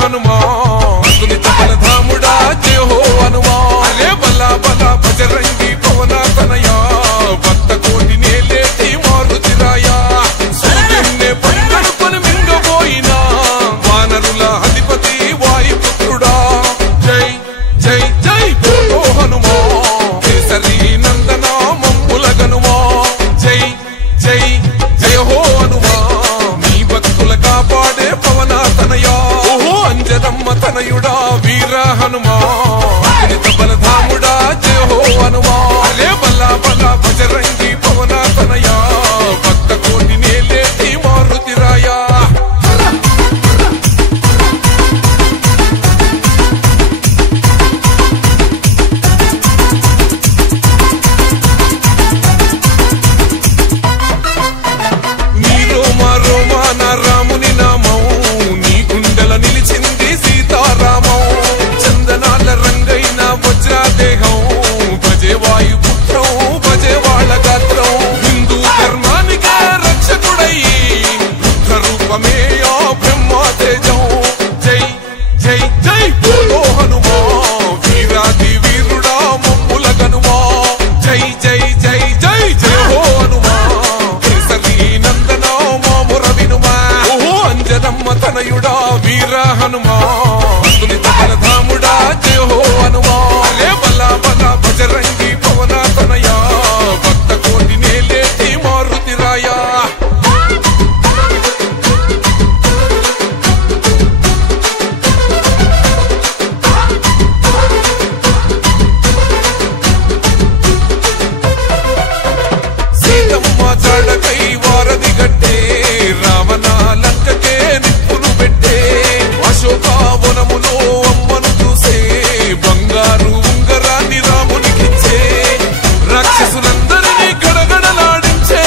హనుమా అతులిత బలధాముడా జయ హో హనుమా అరే బల బల బజరంగి పవన తనయా భక్త కోటి నేలేటి మారుతిరాయా సూర్యున్నే పంగడుకొని మింగబోయినా వానరుల అధిపతి వాయుపుత్రుడా జై జై జై బోలో హనుమా కేసరి నందన మమ్ముల గనుమా జై జై జయ హో హనుమా నీ భక్తుల కాపాడే పవన తనయా ఓహో అంజదమ్మ తనయుడా వీర హనుమా అతులిత బలధాముడా జయ హో హనుమా అరే బల బల బజరంగి పవన తనయా భక్త కోటి నేలేటి మారుతిరాయా రాముని నామం నీ గుండెల నిలిచింది సీతారామం చందనాల రంగైన వజ్రాదేహం భజే వాయుపుత్రం భజే వాళ్ళ గాత్రం హిందూ ధర్మానికే రక్షకుడయ్యి రుద్ర రూపమే ఆ బ్రహ్మ తేజం జై జై జై బోలో హనుమా వీరాది వీరుడా మమ్ముల గనుమా జై జై జై జై జయ హో హనుమా కేసరి నందన మాముర వినుమా ఓహో అంజదమ్మ తనయుడా వీర హనుమా అతులిత బలధాముడా జయ హో హనుమా అరే బల బల బజరంగి పవన తనయా భక్త కోటి నేలేటి మారుతిరాయా సీతమ్మ చాడకై వారధి గట్టే రావణ లంకకే నిప్పులు పెట్టే అశోకావనములో అమ్మను చూసే బంగారు ఉంగరాన్ని రామునికిచ్చే రాక్షసులందరినీ గడగడలాడించే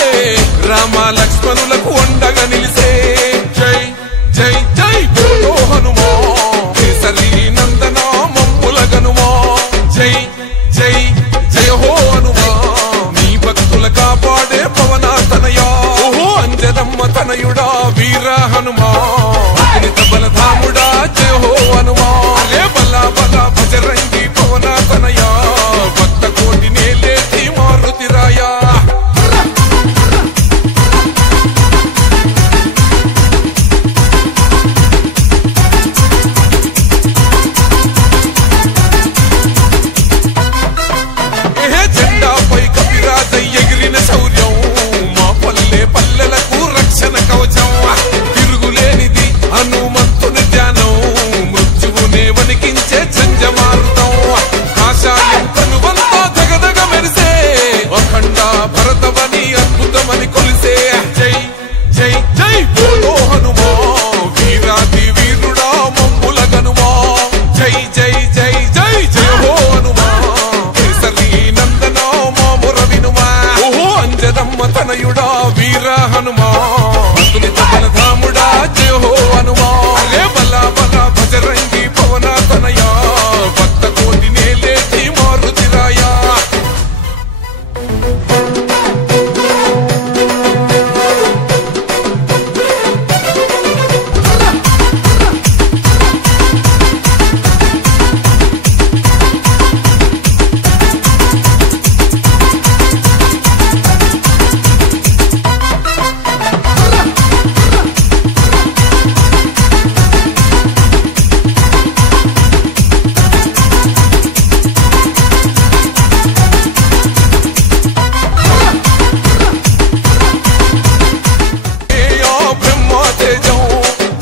రామ లక్ష్మణులకు అండగా నిలిసే జై జై జై బోలో హనుమా కేసరి నందన మమ్ముల గనుమా జై జై జయ హో హనుమా నీ భక్తుల కాపాడే పవన తనయా ఓహో అంజదమ్మ తనయుడా వీర హనుమా అతులిత బలధాముడా జయ హో హనుమా అరే బల బల బజరంగి పవన తనయా భక్త కోటి నేలేటి మారుతిరాయా జెండాపై కపిరాజై ఎగిరిన శౌర్యం మా పల్లె పల్లెలకు రక్షణ కవచం తిరుగులేనిది హనుమంతుని ధ్యానం మృత్యువునే వణికించే చంజమారుతం కాషాయం తనువంతా దగదగ మెరిసే అఖండ భరతమని అద్భుతమని కొలిసే జై జై జై బోలో హనుమా వీరాది వీరుడా మమ్ముల గనుమా జై జై జై జై జయ హో హనుమా కేసరి నందన మాముర వినుమా ఓహో అంజదమ్మ తనయుడా వీర హనుమా అతులిత బలధాముడా జయ హో హనుమా అరే బల బల బజరంగి పవన తనయా భక్త కోటి నేలేటి మారుతిరాయా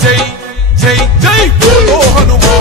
జై జై జై బోలో హనుమా